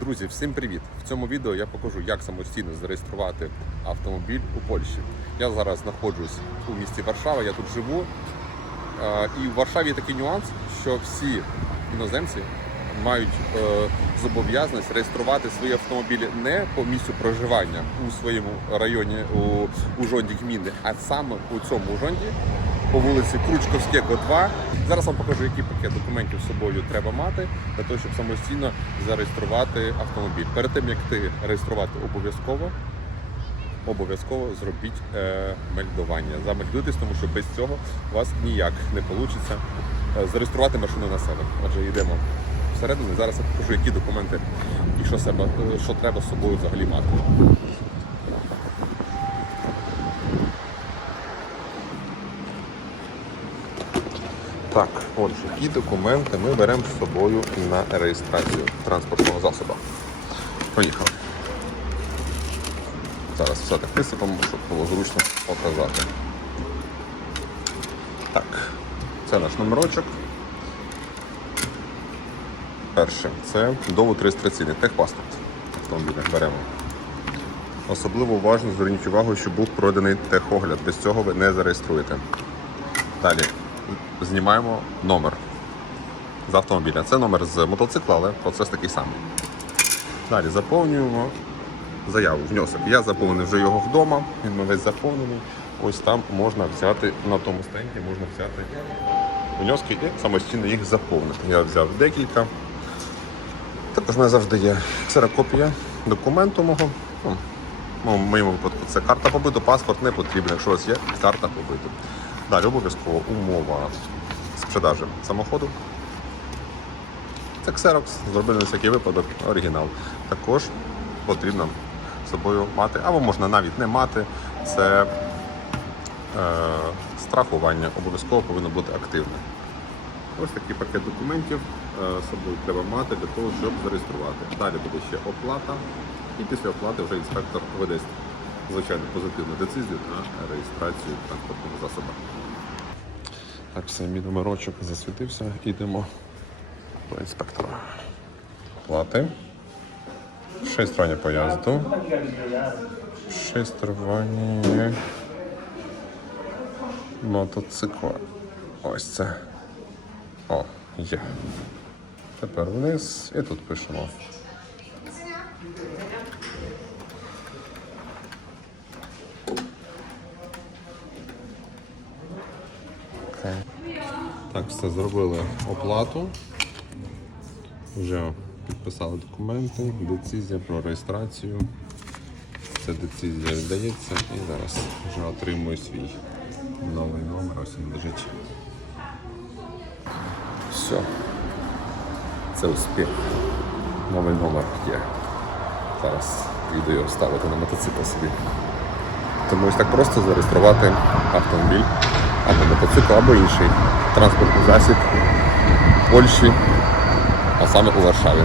Друзі, всім привіт! В цьому відео я покажу, як самостійно зареєструвати автомобіль у Польщі. Я зараз знаходжусь у місті Варшава, я тут живу. Е, І в Варшаві є такий нюанс, що всі іноземці мають е, зобов'язаність реєструвати свої автомобілі не по місцю проживання у своєму районі у, жонді гміни, а саме у цьому жонді по вулиці Кручковського, 2. Зараз вам покажу, який пакет документів з собою треба мати для того, щоб самостійно зареєструвати автомобіль. Перед тим як ти реєструвати обов'язково, обов'язково зробіть е, мельдування. Замельдуйтесь, тому що без цього у вас ніяк не вийде зареєструвати машину на себе. Отже, йдемо всередину. Зараз я покажу, які документи і що, себе, е, що треба з собою взагалі мати. Так, отже, які документи ми беремо з собою на реєстрацію транспортного засобу. Поїхали. Зараз все так висипемо, щоб було зручно показати. Так, це наш номерочок. Перше, це довод реєстраційний техпаспорт автомобіля. Беремо. Особливо уважно зверніть увагу, що був пройдений техогляд. Без цього ви не зареєструєте. Далі знімаємо номер з автомобіля. Це номер з мотоцикла, але процес такий самий. Далі заповнюємо заяву, внесок. Я заповнив вже його вдома, він весь заповнений. Ось там можна взяти на тому стенді, можна взяти внески і самостійно їх заповнити. Я взяв декілька. Також в мене завжди є ксерокопія документу мого. Ну, в моєму випадку це карта побиту, паспорт не потрібен, якщо у вас є карта побиту. Далі обов'язково умова з продажем самоходу. Це Xerox, зробили на всякий випадок оригінал. Також потрібно з собою мати, або можна навіть не мати. Це е, страхування обов'язково повинно бути активне. Ось такий пакет документів е, собою треба мати для того, щоб зареєструвати. Далі буде ще оплата, і після оплати вже інспектор видасть звичайно позитивну децизію на реєстрацію транспортного засобу. Так, все, мій номерочок засвітився. Йдемо до інспектора. Плати. Шестерування поїзду. Шестерування мотоцикла. Ось це. О, є. Тепер вниз і тут пишемо. Окей. Так, все зробили оплату. Вже підписали документи, децизія про реєстрацію. Ця децизія віддається і зараз вже отримую свій новий номер. Ось він лежить. Все. Це успіх. Новий номер є. Зараз їду його ставити на мотоцикл собі. Тому ось так просто зареєструвати автомобіль або мотоцикл, або інший транспортний засіб в Польщі, а саме у Варшаві.